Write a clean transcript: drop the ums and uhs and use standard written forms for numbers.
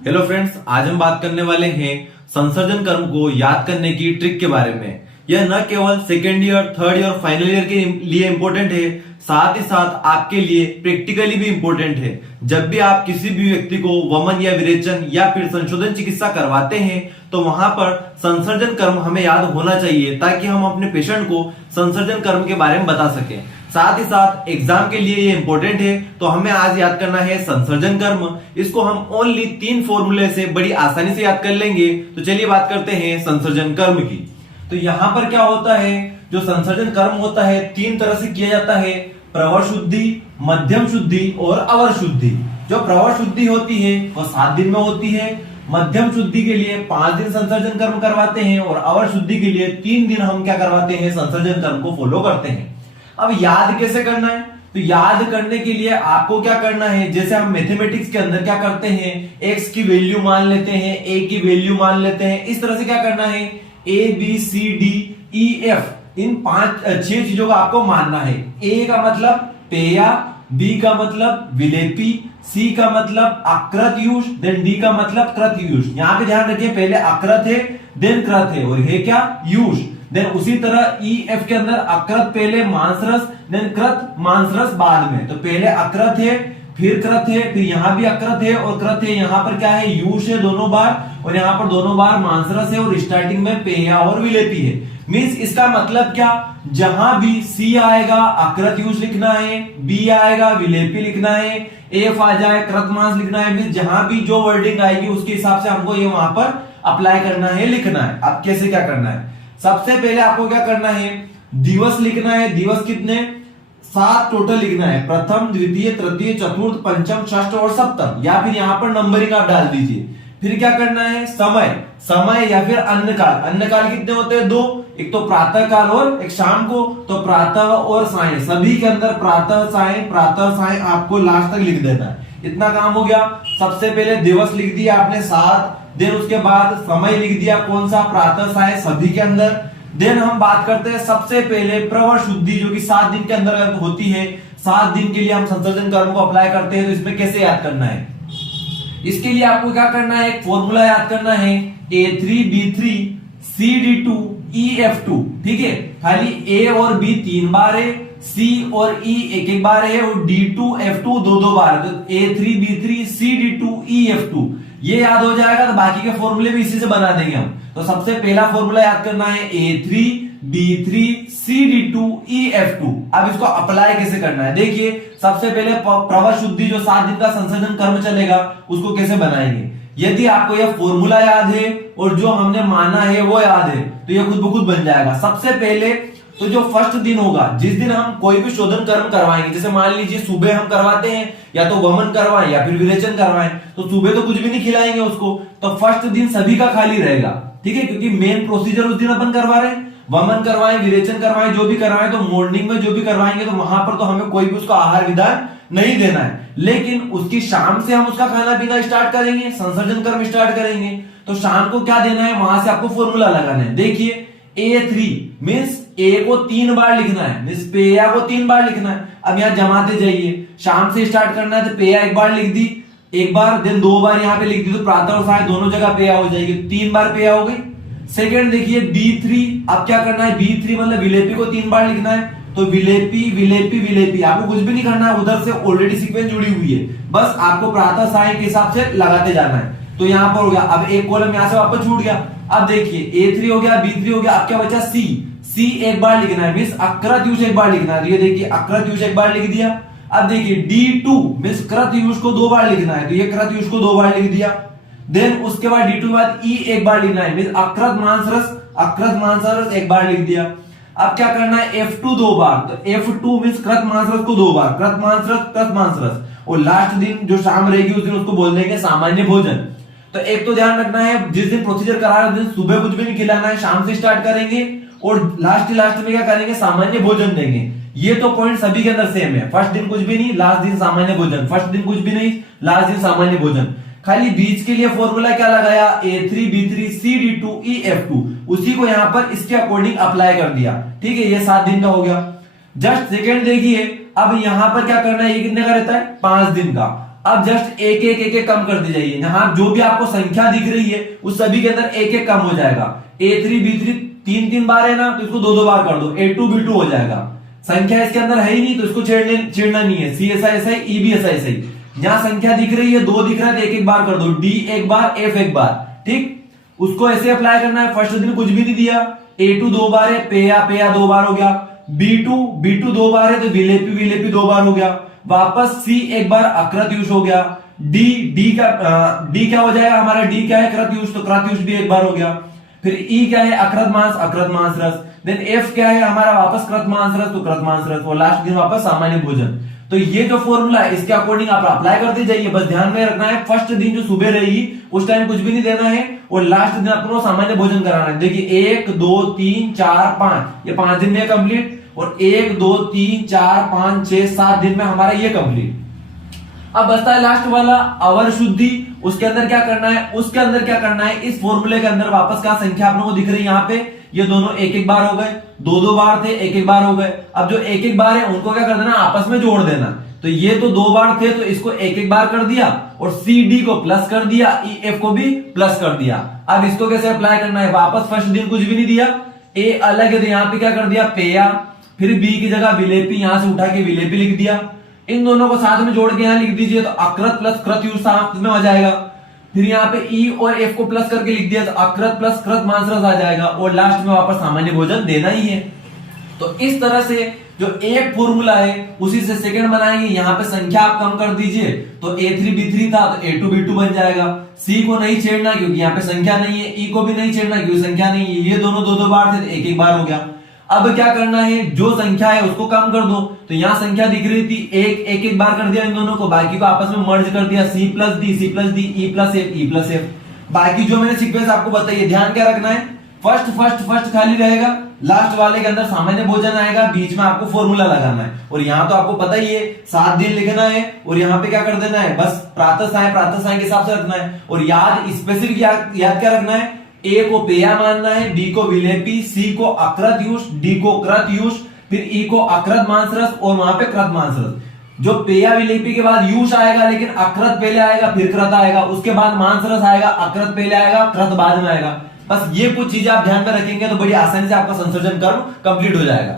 Hello friends, आज हम बात करने वाले हैं संसर्जन कर्म को याद करने की ट्रिक के बारे में। यह न केवल second year, third year, final year के लिए इंपॉर्टेंट है, साथ ही साथ आपके लिए प्रैक्टिकली भी इंपॉर्टेंट है। जब भी आप किसी भी व्यक्ति को वमन या विरेचन या फिर संशोधन चिकित्सा करवाते हैं तो वहां पर संसर्जन कर्म हमें याद होना चाहिए, ताकि हम अपने पेशेंट को संसर्जन कर्म के बारे में बता सकें। साथ ही साथ एग्जाम के लिए ये इंपॉर्टेंट है, तो हमें आज याद करना है संसर्जन कर्म। इसको हम ओनली 3 फॉर्मूले से बड़ी आसानी से याद कर लेंगे। तो चलिए बात करते हैं संसर्जन कर्म की। तो यहां पर क्या होता है, जो संसर्जन कर्म होता है 3 तरह से किया जाता है: प्रवर शुद्धि, मध्यम शुद्धि और अवर शुद्धि। जो प्रवर शुद्धि होती है वो 7 दिन में होती है। मध्यम शुद्धि के लिए 5 दिन संसर्जन कर्म करवाते हैं और अवर शुद्धि के लिए 3 दिन हम क्या करवाते हैं, संसर्जन कर्म को फॉलो करते हैं। अब याद कैसे करना है, तो याद करने के लिए आपको क्या करना है, जैसे हम मैथमेटिक्स के अंदर क्या करते हैं, x की वैल्यू मान लेते हैं, a की वैल्यू मान लेते हैं। इस तरह से क्या करना है, a b c d e f इन 6 चीजों का आपको मानना है। a का मतलब पेया, b का मतलब विलेपी, c का मतलब अकृतयुष, देन d का मतलब कृतयुष। यहां पे ध्यान रखिए, पहले अकृत है देन कृत है और है क्या, युष। देन उसी तरह ई एफ के अंदर अकृत पहले, मांसरस देन कृत, मांसरस बाद में। तो पहले अकृत है फिर कृत है, फिर यहां भी अकृत है और कृत है। यहां पर क्या है, यूष है दोनों बार और यहां पर दोनों बार मांसरस है और स्टार्टिंग में पेया और विलेपी है। मींस इसका मतलब क्या, जहां भी सी आएगा अकृत यूष लिखना है, बी आएगा विलेपी लिखना है, एफ आ जाए कृत मांस लिखना है। मींस जहां भी जो वर्डिंग आएगी उसके हिसाब से हमको ये वहां पर अप्लाई करना है, लिखना है। अब कैसे क्या करना है, सबसे पहले आपको क्या करना है, दिवस लिखना है। दिवस कितने, 7 टोटल लिखना है, प्रथम द्वितीय तृतीय चतुर्थ पंचम षष्ठ और सप्तम, या फिर यहां पर नंबरिंग आप डाल दीजिए। फिर क्या करना है, समय, समय या फिर अन्न काल। अन्न काल कितने होते हैं, 2, एक तो प्रातः काल और एक शाम को। तो प्रातः और साय, सभी के अंदर प्रातः साय आपको लास्ट तक लिख देना है। इतना काम हो गया। सबसे पहले दिवस लिख दिया आपने 7, देन उसके बाद समय लिख दिया, कौन सा, प्रातः साय सभी के अंदर। देन हम बात करते हैं सबसे पहले प्रवर शुद्धि, जो कि 7 दिन के अंदर होती है। 7 दिन के लिए हम संसर्जन कर्म को अप्लाई करते हैं। तो इसमें कैसे याद करना है, इसके लिए आपको क्या करना है, एक फॉर्मूला याद करना है, A3B3 CD2 EF2। ठीक है, खाली A और B 3 बार है, C और E एक बार है और D2 F2 2 बार है। तो A3B3 CD2 EF2 ये याद हो जाएगा, तो बाकी के फॉर्मूले भी इसी से बना देंगे हम। तो सबसे पहला फॉर्मूला याद करना है A3B3 CD2 EF2। अब इसको अप्लाई कैसे करना है, देखिए सबसे पहले प्रवर शुद्धि जो 7 दिन का संसर्जन कर्म चलेगा उसको कैसे बनाएंगे। यदि आपको यह फॉर्मूला याद है और जो हमने माना है वो याद है तो यह खुद ब खुद बन जाएगा। सबसे पहले तो जो फर्स्ट दिन होगा, जिस दिन हम कोई भी शोधन कर्म करवाएंगे, जैसे मान लीजिए सुबह हम करवाते हैं, या तो वमन करवाएं या फिर विरेचन करवाएं, तो सुबह तो कुछ भी नहीं खिलाएंगे उसको। तो फर्स्ट दिन सभी का खाली रहेगा, ठीक है, क्योंकि मेन प्रोसीजर उस दिन अपन करवा रहे हैं। वमन करवाएं, विरेचन करवाएं, जो भी करवाएं, तो मॉर्निंग में जो भी करवाएंगे तो वहां पर तो हमें कोई भी उसका आहार विधान नहीं देना है। लेकिन उसकी शाम से हम उसका खाना पीना स्टार्ट करेंगे, संसर्जन कर्म स्टार्ट करेंगे। तो शाम को क्या देना है, वहां से आपको फॉर्मूला लगाना है। देखिए A3 मींस A को 3 बार लिखना है, मींस पेया को 3 बार लिखना है। अब यहां जमाते जाइए, शाम से स्टार्ट करना है तो पेया 1 बार लिख दी, 1 बार, देन 2 बार यहां पे लिख दी, तो प्रातः और साय दोनों जगह पेया हो जाएगी, 3 बार पेया हो गई। सेकंड देखिए B3, अब क्या करना है, B3 मतलब विलेपी को 3 बार लिखना है। तो विलेपी विलेपी विलेपी, आपको कुछ भी नहीं करना है, उधर से ऑलरेडी सीक्वेंस जुड़ी हुई है, बस आपको प्रातः साय के हिसाब से लगाते जाना है। तो यहां पर हो गया, अब एक कॉलम यहां से वापस छूट गया। अब देखिए A3 हो गया, B3 हो गया, अब क्या बचा C 1 बार लिखना है, मींस अकृतयुष 1 बार लिखना है। तो ये देखिए अकृतयुष 1 बार लिख दिया। अब देखिए D2 मींस कृतयुष को 2 बार लिखना है, तो ये कृतयुष को 2 बार लिख दिया। देन उसके बाद D2 के बाद E 1 बार लिखना है, मींस अकृत मांसरस 1 बार लिख दिया। अब क्या करना है, F2 2 बार, तो F2 मींस कृत मांसरस को 2 बार, कृत मांसरस। और लास्ट दिन जो शाम रहेगी उस दिन उसको बोल देंगे सामान्य भोजन। तो एक तो ध्यान रखना है, जिस दिन प्रोसीजर करा रहे उस दिन सुबह कुछ भी नहीं खिलाना है, शाम से स्टार्ट करेंगे और लास्ट में क्या करेंगे, सामान्य भोजन देंगे। ये तो पॉइंट सभी के अंदर सेम है, फर्स्ट दिन कुछ भी नहीं, लास्ट दिन सामान्य भोजन, फर्स्ट दिन कुछ भी नहीं, लास्ट दिन सामान्य भोजन। खाली बीच के लिए फॉर्मूला क्या लगाया, A3B3 CD2 EF2, उसी को यहां पर इसके अकॉर्डिंग अप्लाई कर दिया। ठीक है, ये 7 दिन का हो गया। जस्ट सेकेंड देखिए, अब यहां पर क्या करना है, ये कितने का रहता है, 5 दिन का। अब जस्ट एक एक कम करते जाइए, यहां जो भी आपको संख्या दिख रही है उस सभी के अंदर एक एक कम हो जाएगा। A3 B3 तीन बार है ना, तो इसको दो बार कर दो, A2 B2 हो जाएगा। संख्या इसके अंदर है ही नहीं तो इसको छेड़ना नहीं है। C ऐसा E भी ऐसा ही। यहां संख्या दिख रही है, दो दिख रहा है तो एक बार कर दो, D एक बार F एक बार, ठीक। उसको ऐसे अप्लाई करना है। फर्स्ट दिन कुछ भी नहीं दिया, A2 दो बार है, पेया दो बार हो गया, B2 दो बार है तो विलेपी दो बार हो गया, वापस C एक बार अकृतयुष हो गया, D क्या हो जाएगा हमारा, D क्या है कृतयुष, तो कृतयुष भी एक बार हो गया। फिर E क्या है अकृतमांस रस, देन F क्या है हमारा वापस कृतमांस रस, तो कृतमांस रस, और लास्ट दिन वापस सामान्य भोजन। तो ये जो फॉर्मूला है इसके अकॉर्डिंग आप अप्लाई करते जाइए। बस ध्यान में रखना है फर्स्ट दिन जो सुबह रहेगी उस टाइम कुछ भी नहीं देना है, और लास्ट दिन आपको सामान्य भोजन कराना है। देखिए 1 2 3 4 5 ये 5 दिन में कंप्लीट, और 1 2 3 4 5 6 7 दिन में हमारा ये कंप्लीट। अब बचता है लास्ट वाला अवर शुद्धि। उसके अंदर क्या करना है, इस फॉर्मूले के अंदर वापस क्या संख्या आप लोगों को दिख रही है यहाँ पे, ये दोनों एक एक बार हो गए, दो बार थे एक एक बार हो गए। अब जो एक एक बार है उनको क्या कर देना, आपस में जोड़ देना। तो ये तो दो बार थे तो इसको एक एक बार कर दिया, और CD को प्लस कर दिया, EF को भी प्लस कर दिया। अब इसको कैसे अप्लाई करना है, वापस फर्स्ट दिन कुछ भी नहीं दिया, A अलग है तो यहाँ पे क्या कर दिया पेया, फिर B की जगह विलेपी, यहां से उठा के विलेपी लिख दिया। इन दोनों को साथ में जोड़ के यहां लिख दीजिए तो अकृत प्लस कृतयुष साथ में हो जाएगा। फिर यहाँ पे E और F को प्लस करके लिख दिया तो अकृत प्लस कृतमांस रस आ जाएगा, और लास्ट में वापस सामान्य भोजन देना ही है। तो इस तरह से जो एक फॉर्मूला है उसी से सेकंड बनाएंगे। यहाँ पे संख्या आप कम कर दीजिए, तो A3 B3 था तो A2 B2 बन जाएगा। C को नहीं छेड़ना क्योंकि यहाँ पे संख्या नहीं है, E को भी नहीं छेड़ना क्योंकि संख्या नहीं है, ये दोनों दो बार थे तो एक एक बार हो गया। अब क्या करना है, जो संख्या है उसको कम कर दो। तो यहाँ संख्या दिख रही थी, एक बार कर दिया इन दोनों को, बाकी को आपस में मर्ज कर दिया, C plus D E plus F। बाकी जो मैंने सीक्वेंस आपको बताइए, ध्यान क्या रखना है, फर्स्ट खाली रहेगा, लास्ट वाले के अंदर सामान्य भोजन आएगा, बीच में आपको फॉर्मूला लगाना है। और यहाँ तो आपको पता ही है 7 दिन लिखना है, और यहाँ पे क्या कर देना है, बस प्रातः साय के हिसाब से रखना है। और याद स्पेसिफिक याद क्या रखना है, A को पेया मानना है, B को विलेपी, C को अकृतयुष, D को कृतयुष, फिर E को अकृतमांस रस, और वहां पे कृतमांस रस। जो पेया विलेपी के बाद यूष आएगा, लेकिन अकृत पहले आएगा फिर कृत आएगा, उसके बाद मांस रस आएगा, अकृत पहले आएगा कृत बाद में आएगा। बस ये कुछ चीजें आप ध्यान में रखेंगे तो बड़ी आसानी से आपका संसर्जन कर्म कंप्लीट हो जाएगा।